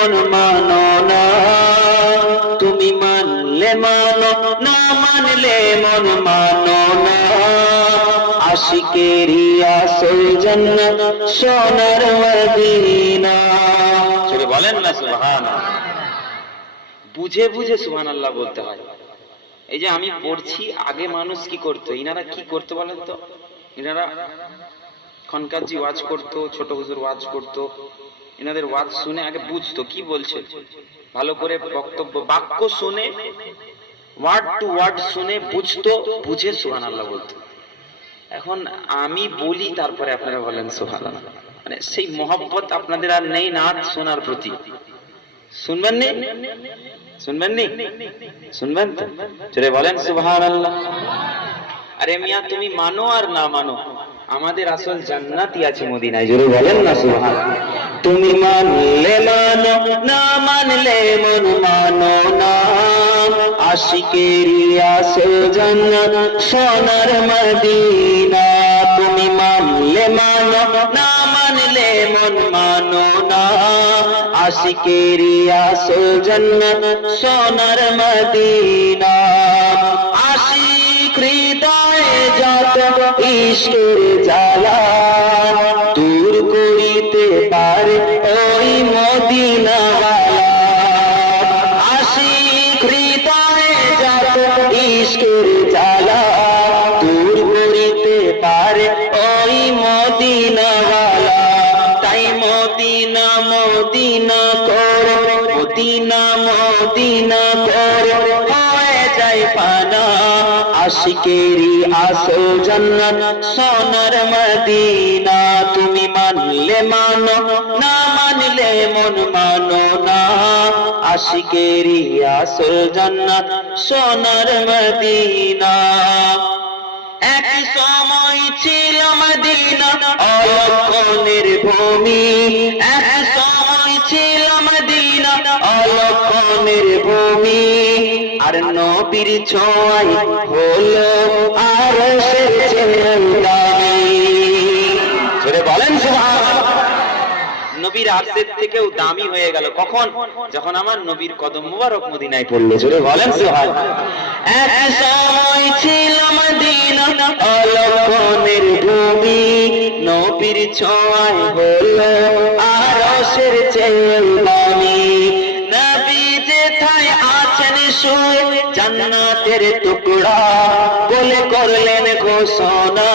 মন মানো না, তুমি মানলে মানো, না মানলে মন মানো না। আশিকেরই আসল জান্নাত সোনার মদিনা। চলে বলেন না সুবহানাল্লাহ। বুঝে বুঝে সুবহানাল্লাহ বলতে হয়। এই যে আমি পড়ছি, আগে মানুষ কি করতো, ইনারা কি করতে বলেন তো? ইনারা খনকাজি ওয়াজ করতো, ছোট হুজুর ওয়াজ করতো, এনাদের ওয়াজ শুনে আগে বুঝতো কি বলছে, ভালো করে বক্তব্য বাক্য শুনে ওয়ার্ড টু ওয়ার্ড শুনে বুঝতো, বুঝে সুবহানাল্লাহ বলতো। এখন আমি বলি তারপরে আপনারা বলেন সুবহানাল্লাহ, মানে সেই মহব্বত আপনাদের আর নেই নাচ শোনার প্রতি। শুনবেন নি? শুনবেন নি? শুনবেন তো? চলে বলেন সুবহানাল্লাহ। আরে মিয়া তুমি মানো আর না মানো, আমাদের আসল জান্নাতই আছে মদিনায়। জোরে বলেন না সুবহানাল্লাহ। তুমি মানলে মানো, না মানলে মন মানো না। আশিকেরই আসল জান্নাত সোনার মদিনা। তুমি মানলে মানো, না মানলে মন মানো না। আশিকেরই আসল জান্নাত সোনার মদিনা। আশিক হৃদয়ে যত ইশকের জ্বালা, দূর করিতে পারে ওই মদিনাওয়ালা। আশিক হৃদয়ে যত ইশকের জ্বালা, দূর করিতে পারে ওই মদিনাওয়ালা। তাই মদিনা মদিনা করে, মদিনা মদিনা করে হয়ে যায় পানা। আশিকেরই আসল জান্নাত সোনার মদিনা। তুমি মানলে মানো, না মানলে মন মানো না। আশিকেরই আসল জান্নাত সোনার মদিনা। এক সময় ছিল মদিনা অলক্ষণের ভূমি, এক সময় ছিল মদিনা অলক্ষণের ভূমি। আর নবীর ছোঁয়ায় হলো আরশের চেয়ে দামি। জোরে বলেন সুবহানাল্লাহ। নবীর আরশের থেকেও দামি হয়ে গেল কখন? যখন আমার নবীর কদম মুবারক মদিনায় পড়লো। জোরে বলেন সুবহানাল্লাহ। এক সময় ছিল মদিনা অলক্ষণের ভূমি, নবীর ছোঁয়ায় হলো আরশের চেয়ে দামি। নবী যেথায় আছেন শুয়ে জান্নাতের টুকরা, বলে করলেন ঘোষণা।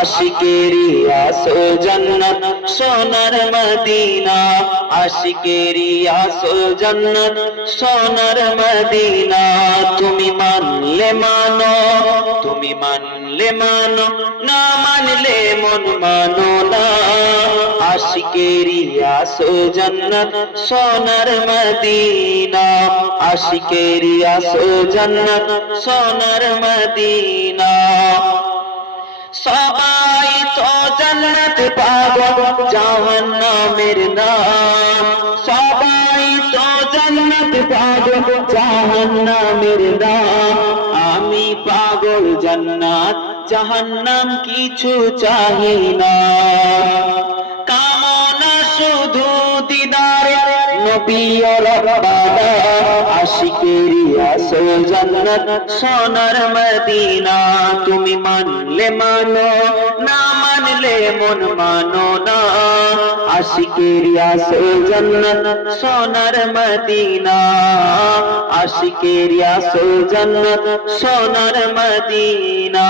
আশিকেরই আসল জান্নাত সোনার মদিনা। আশিকেরই আসল জান্নাত সোনার মদিনা। তুমি মানলে মানো, তুমি মানলে মানো, না মানলে মন মানো না। আশিকেরই আসল জান্নাত সোনার মদিনা। আশিকেরই আসল জান্নাত সোনার মদিনা। সবাই তো জান্নাত পাবো জাহান্নামের নাম, সবাই তো জান্নাত পাবো জাহান্নামের নাম। আমি পাগল জান্নাত জাহান্নাম কিছু চাহি না। কামনা শুধু দিদারে নবী ও রব্বানা। আশিকেরই আসল জান্নাত সোনার মদিনা। তুমি মানলে মানো, না মানলে মন মানো না। আশিকেরই আসল জান্নাত সোনার মদিনা। আশিকেরই আসল জান্নাত সোনার মদিনা।